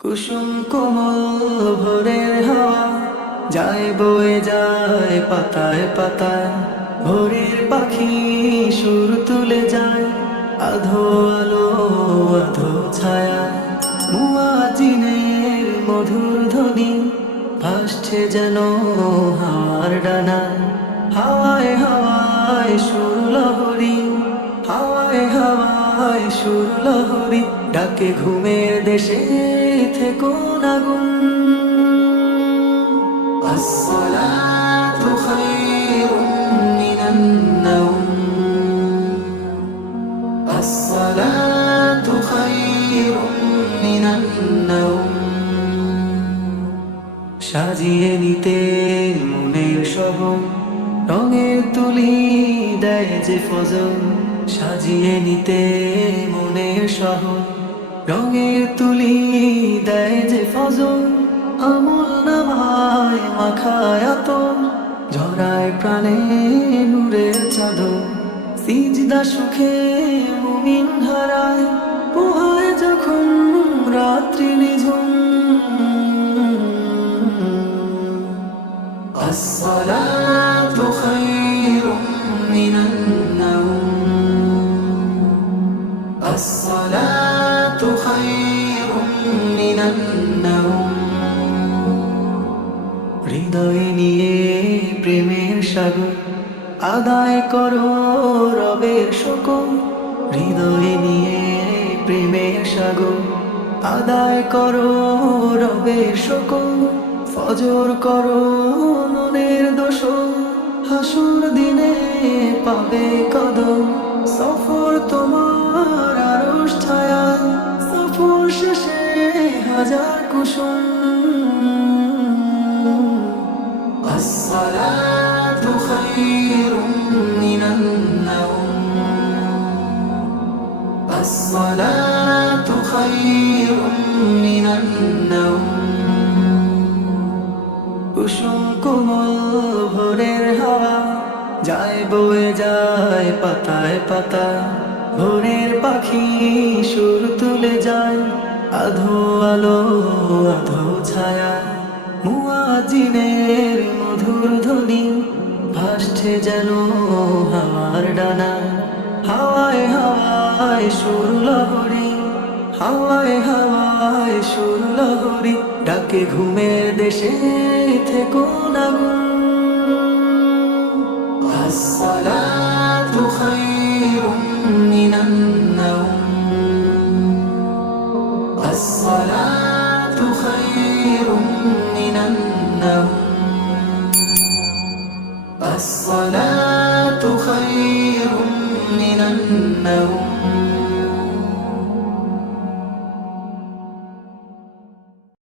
কুসুম কোমল ভোরের হাওয়া যায় বয়ে যায় পাতায় পাতায়, ভোরের পাখি সুর তুলে যায় আধো আলো আধো ছায়া। মুয়াজ্জিনের মধুর ধ্বনি ভাসছে যেন হাওয়ার ডানা, হাওয়ায় হাওয়ায় সুর লহরী, হাওয়ায় হাওয়ায় সুর লহরী, ডাকে ঘুমের দেশে থেকো না গুম। আসসালাতু খায়রুম মিনান নাওম, আসসালাতু খায়রুম মিনান নাওম। সাজিয়ে নিতে মনের শহর, রঙের তুলি দেয় যে ফজল। সাজিয়ে নিতে মনের শহর, রঙের তুলি দেয় যে ফজল। আমল নামায় মাখায় আতর, ঝরায় প্রাণে নূরের চাদর। সিজদা সুখে মুমিন হারায়, পোহায় যখন রাত্রি নিঝুম। আসসালাতু খায়রুম মিনান নাওম, আসসালাতু খায়রুম মিনান নাওম। হৃদয় নিয়ে প্রেমের সাগর আদায় করো রবের শুকর। হৃদয় নিয়ে প্রেমের সাগর আদায় করো রবের শুকর। ফজর করো মনের দোষর, হাসুর দিনে পাবে কদর। সফর তোমার আরশ ছায়া, সফর শেষে হাজার কুসুম। আসসালাতু খায়রুম মিনান নাওম, আসসালাতু খায়রুম মিনান নাওম। কুসুম কোমল ভোরের হাওয়া যায় বয়ে যায় পাতায় পাতায়, ভোরের পাখি সুর তুলে যায় আধো আলো আধো ছায়া। মুয়াজ্জিনের মধুর ধ্বনি ভাসছে যেন হাওয়ার ডানা, হাওয়ায় হাওয়ায় সুর লহরী, হাওয়ায় হাওয়ায় সুর লহরী, ডাকে ঘুমের দেশে থেকো না গুম। আসসালাতু খায়রুম মিনান নাওম, আসসালাতু খায়রুম মিনান নাওম, আসসালাতু খায়রুম মিনান নাওম।